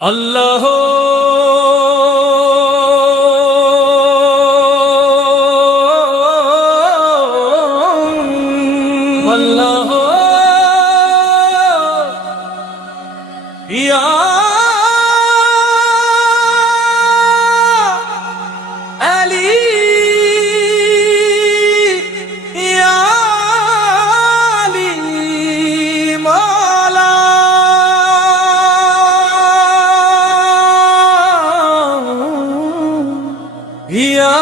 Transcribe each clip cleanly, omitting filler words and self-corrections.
अल्लाह अल्लाह या अली या अली मौला या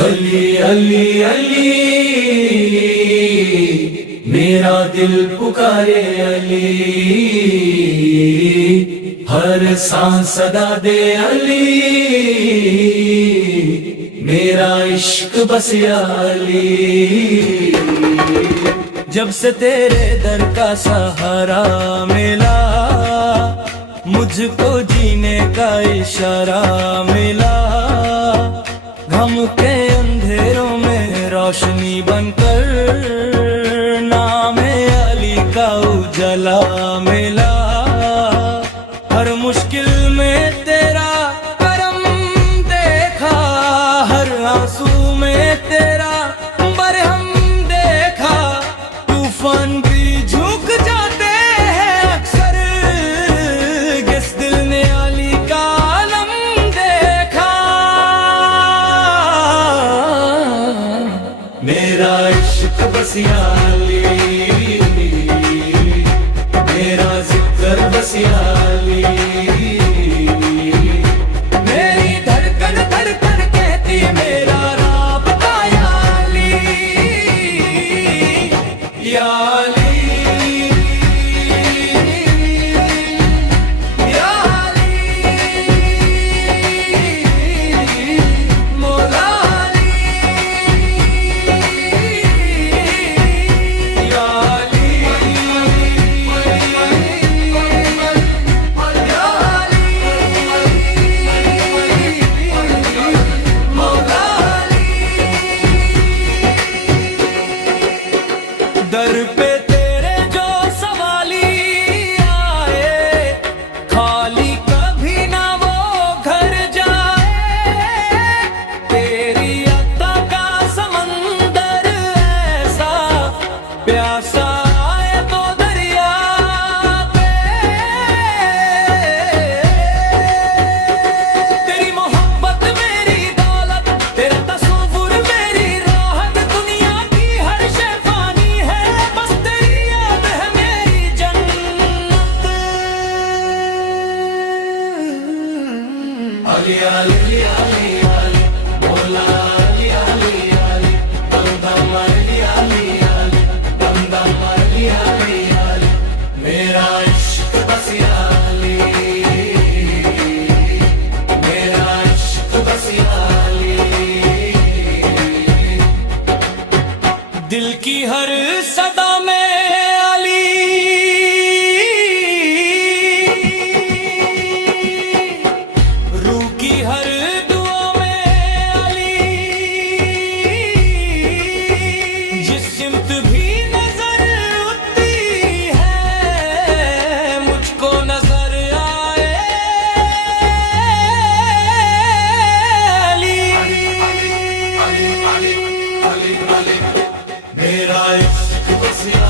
अली अली अली मेरा दिल पुकारे अली, हर सांस सदा दे अली, मेरा इश्क बस या अली। जब से तेरे दर का सहारा मिला, मुझको जीने का इशारा मिला, गम के अंधेरों में रोशनी बनकर नाम अली का उजाला मिला। हर मुश्किल में तेरा करम देखा, हर आंसू में तेरा बरहम देखा, तूफान भी झुक जाते हैं अक्सर, किस दिल ने अली का आलम देखा। मेरा इश्क बस या अली, मेरा जिक्र बस या अली, मेरी धड़कन धड़कन कहती मेरा राबता या अली, या अली, या अली, मौला अली, या अली, मौला अली। दर पे तेरे जो सवाली आए, खाली कभी ना वो घर जाए, तेरी अता का समंदर ऐसा प्यासा आए तो दरिया पे, तेरी मोहब्बत मेरी दौलत, तेरा तस्वुर मेरी राहत, दुनिया की हर शय फानी है, बस तेरी याद है मेरी जन्नत। अली अली अली अली मौला अली अली अली दम दम अली अली अली दम दम अली अली अली, मेरा इश्क बस या अली, मेरा इश्क बस या अली। दिल की हर सदा में अली, रूह की हर दुआ में अली, जिस सिमत भी नजर उठती है मुझको नजर आए अली, मेरा इश्क बस या